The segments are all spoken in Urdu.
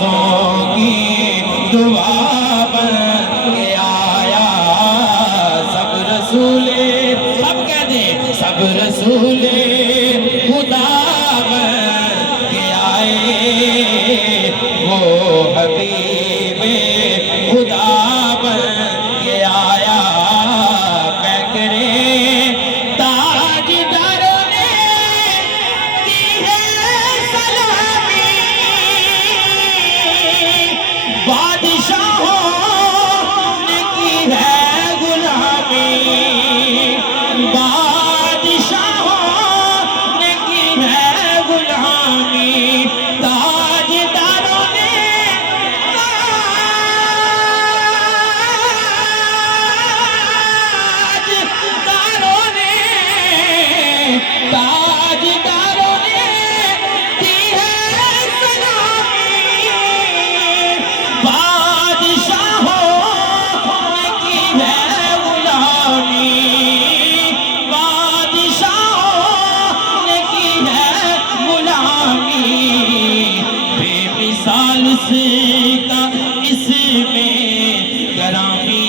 عارفوں کی دعا بن کے آیا، سب رسول، سب کہہ دیں سب رسول خدا بن کے آئے، وہ حبیب خدا بن کے آیا، پیکرے تاج داروں نے کی ہے سلامی، بادشاہوں نے کی ہے غلامی، بادشاہوں نے کی ہے غلامی، تاج داروں نے کی ہے سلامی، بادشاہوں نے کی ہے غلامی، بادشاہوں نے کی ہے غلامی، بے مثال اس کا اس میں گرامی،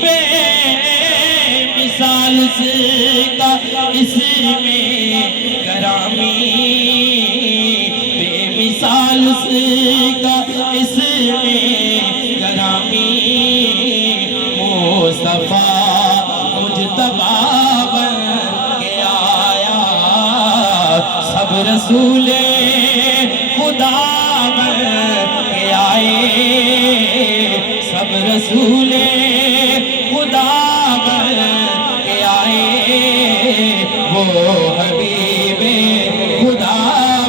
بے مثال اس کا اس میں گرامی، بے مثال اس کا اس میں گرامی، مصطفیٰ مجتبیٰ بن کے آیا، سب رسول خدا بن کے آئے، سب رسول خدا بن کے آئے، وہ حبیب خدا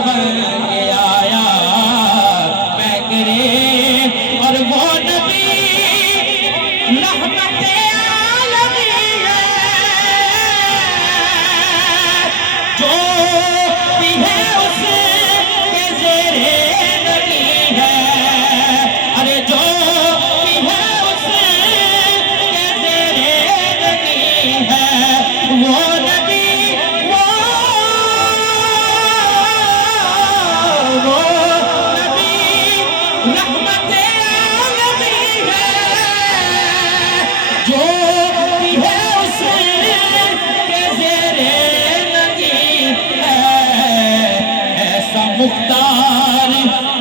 بن کے آیا، پیکرے اور وہ نبی رحمت عالمی ہے، جو بھی ہے اس کے زیر نبی ہے، ارے جو بھی ہے اس کے زیر نبی ہے، وہ نبی رحمت عالمی ہے، جو بھی ہے اس کے زیر نگی ہے، ایسا مختار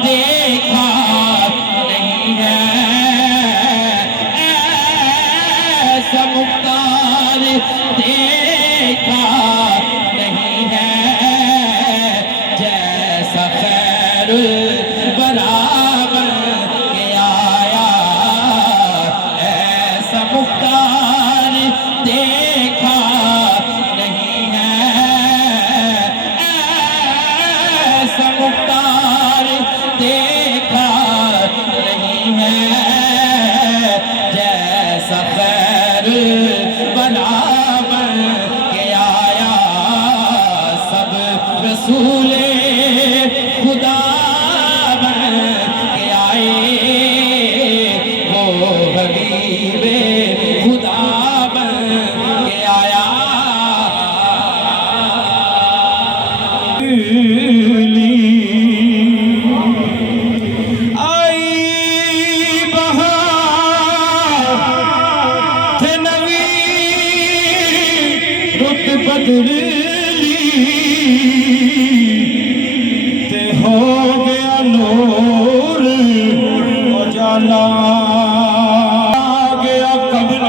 دیکھا نہیں ہے، ایسا مختار دیکھا نہیں ہے، جیسا خیر الورا بن کے آیا، ایسا مختار دیکھا نہیں ہے، ایسا مختار دیکھا نہیں ہے، جیسا خیر الورا بن کے آیا، سب رسول خدا بن کے آئے، وہ حبیب خدا بن کے آیا، آئی بہار تھے نوی رت بدل ہو گیا نور اجالا، گیا قبر۔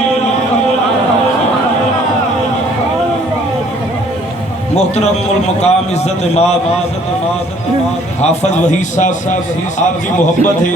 محترم المقام عزت امام حافظ وحید صاحب، آپ کی محبت ہے